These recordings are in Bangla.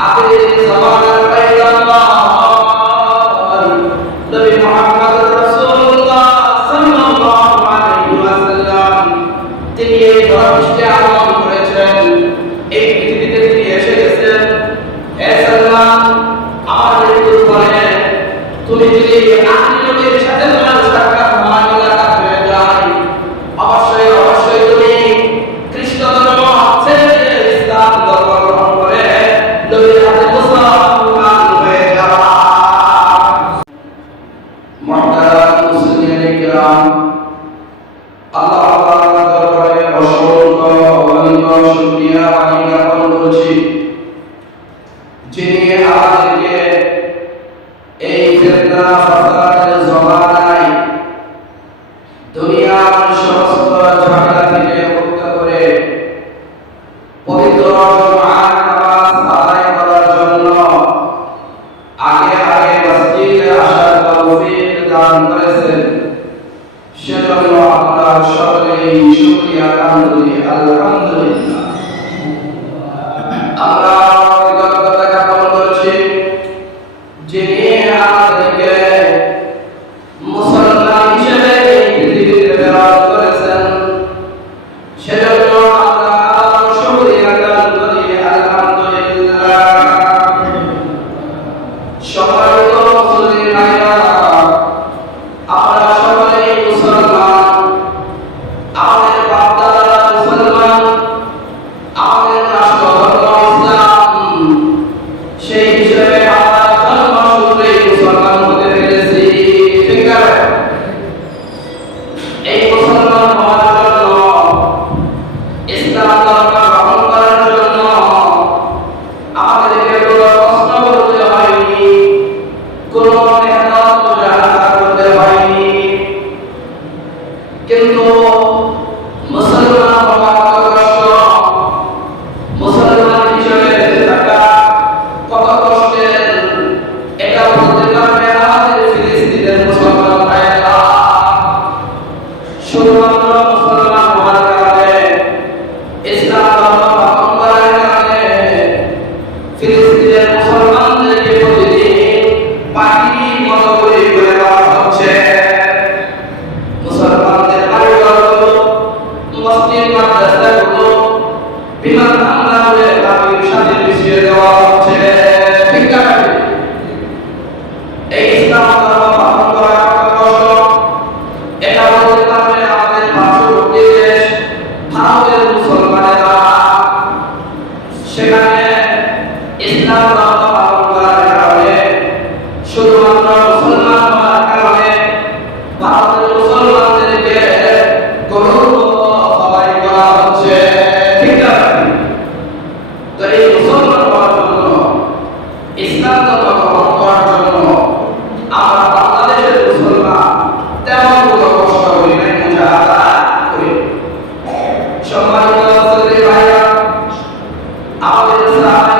আখির জামানার পয়গম্বর দুনিয়ার আমাদের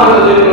আমার মনে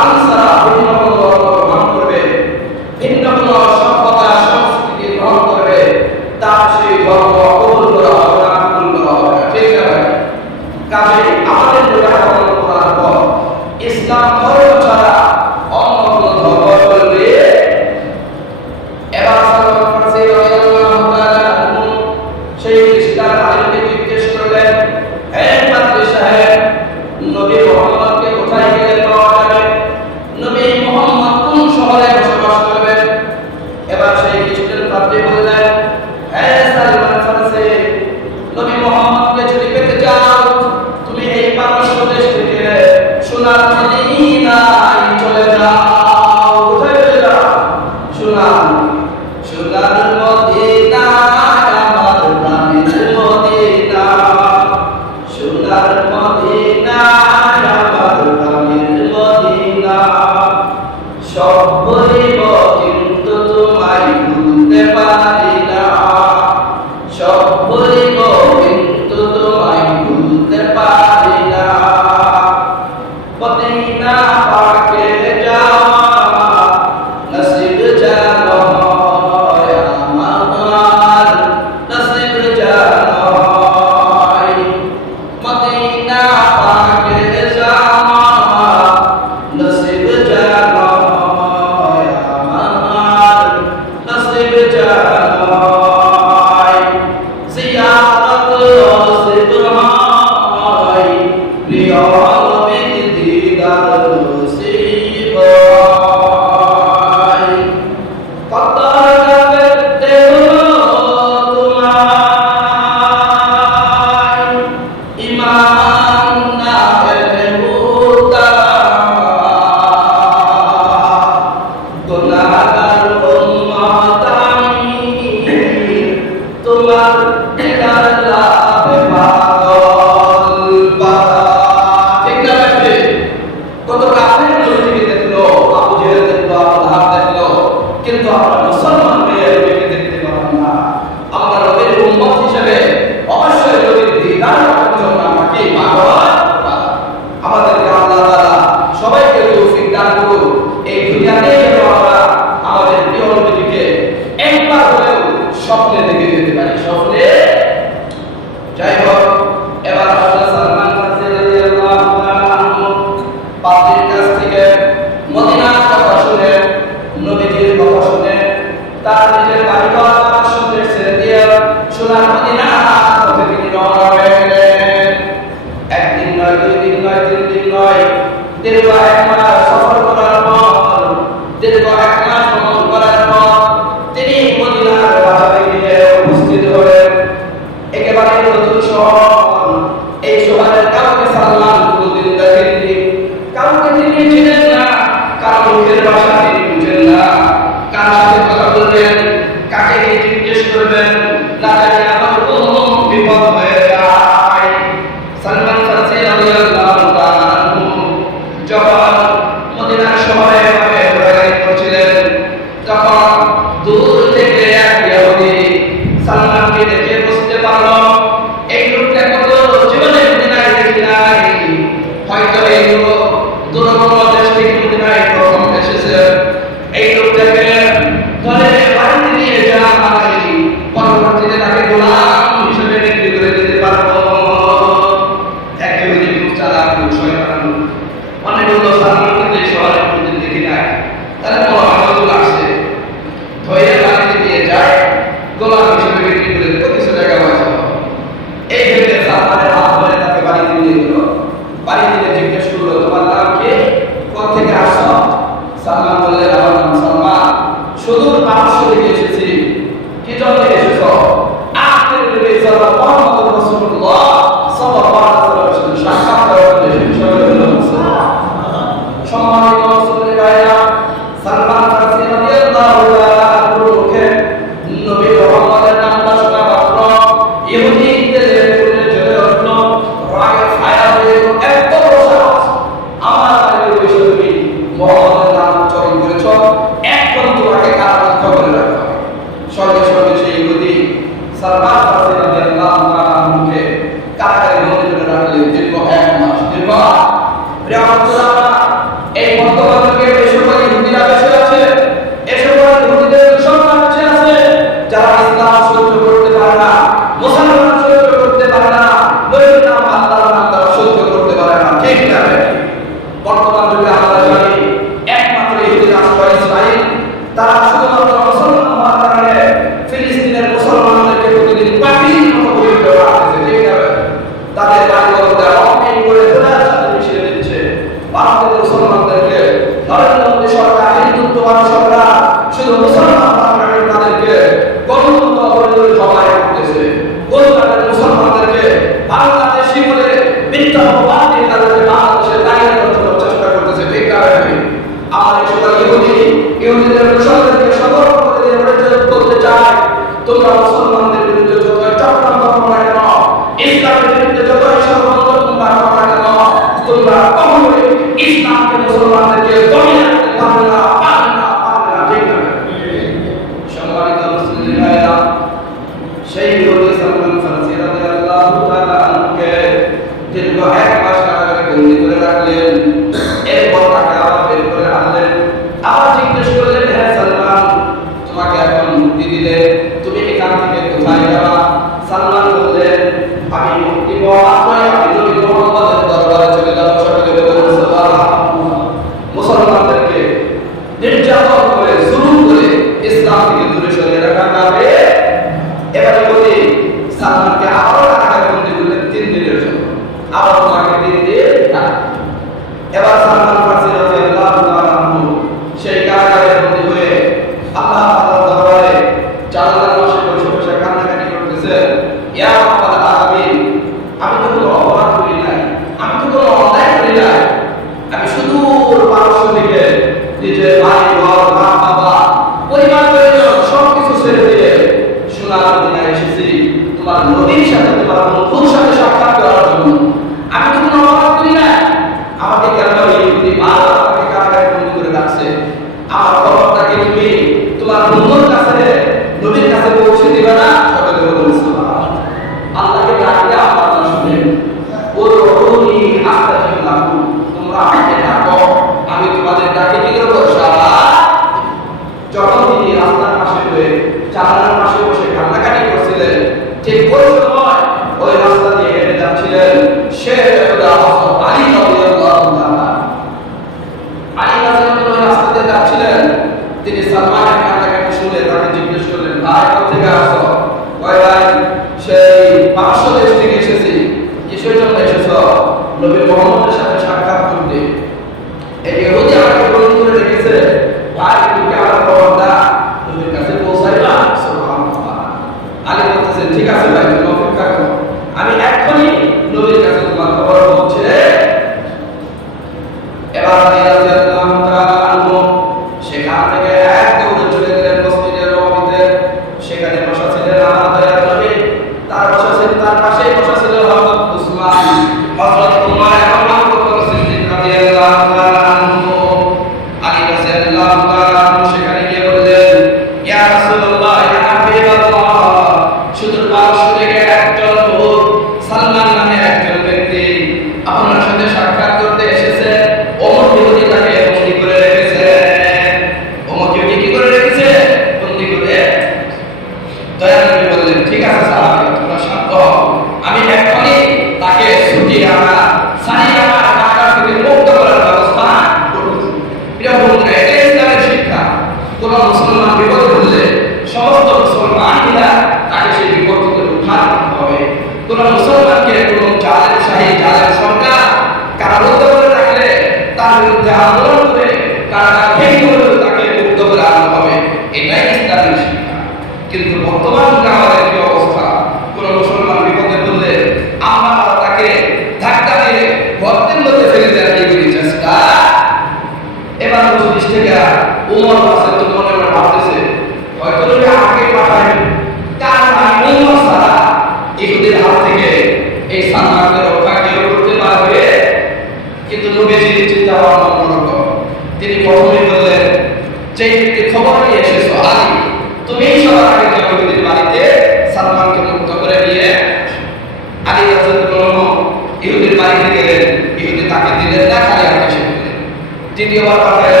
Okay.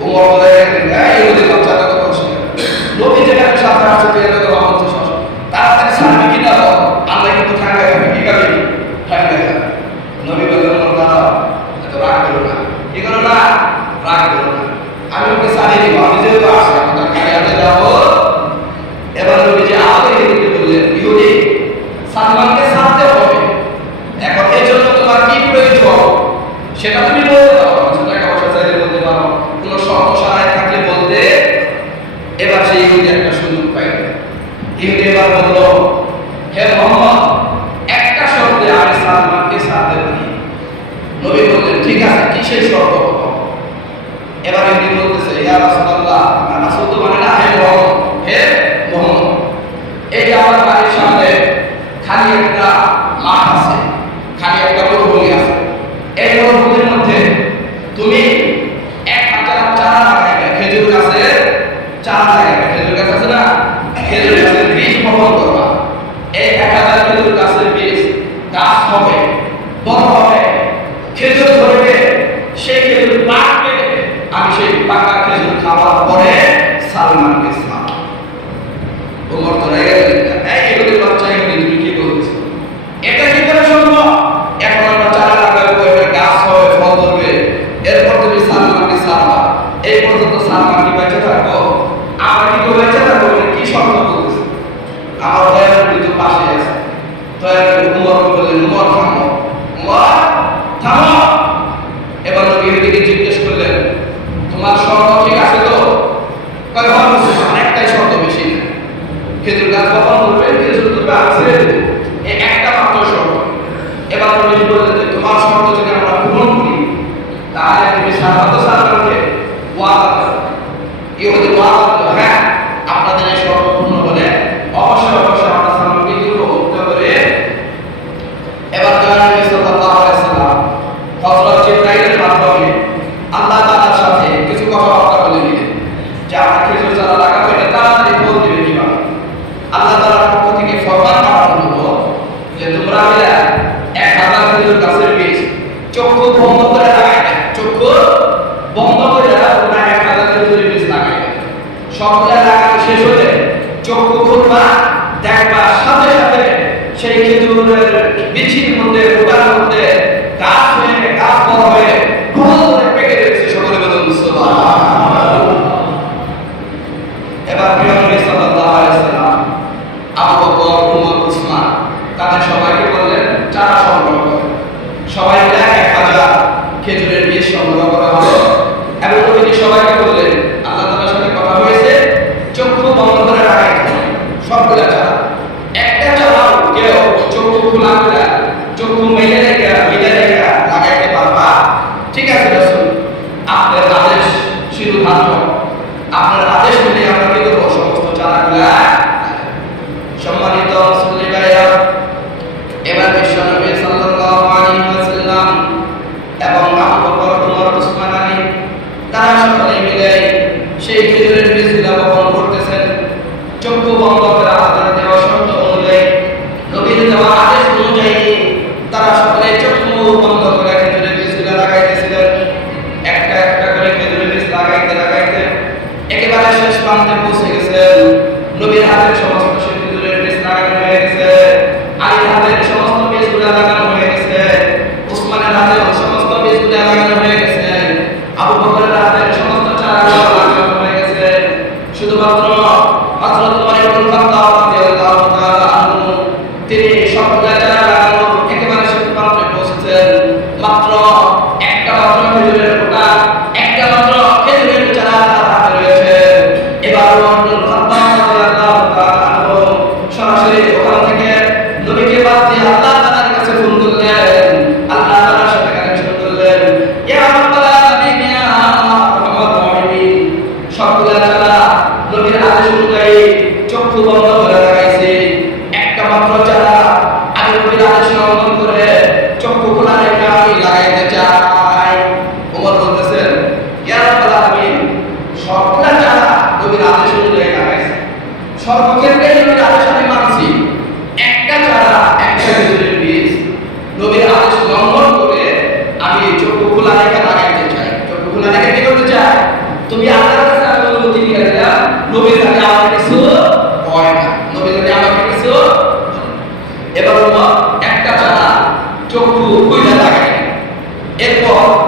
উমর বলে এই ওদের বাচ্চারা কত নবী যেখানে সাথে আসছে দেখবা সাথে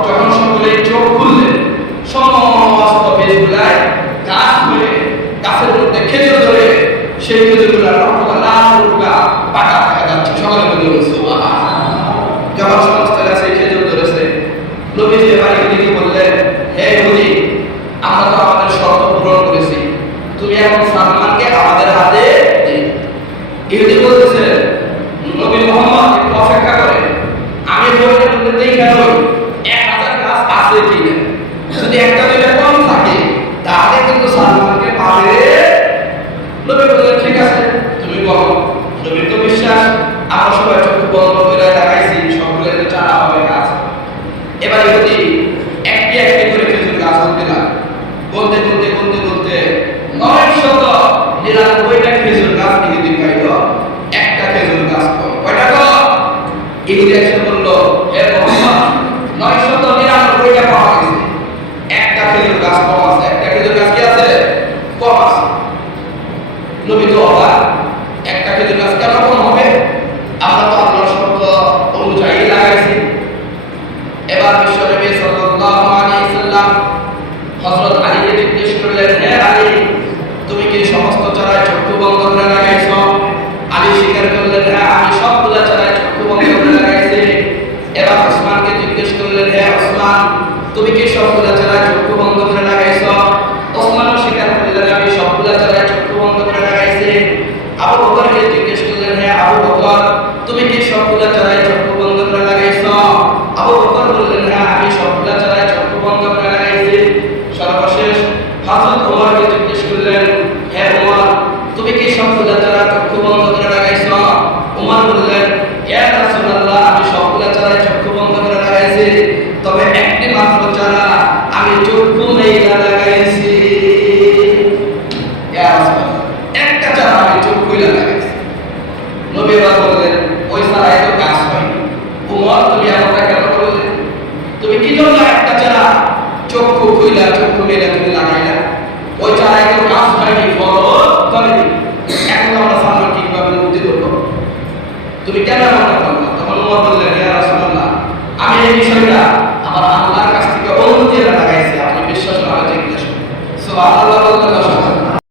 যখন সকলে চোখ খুললেন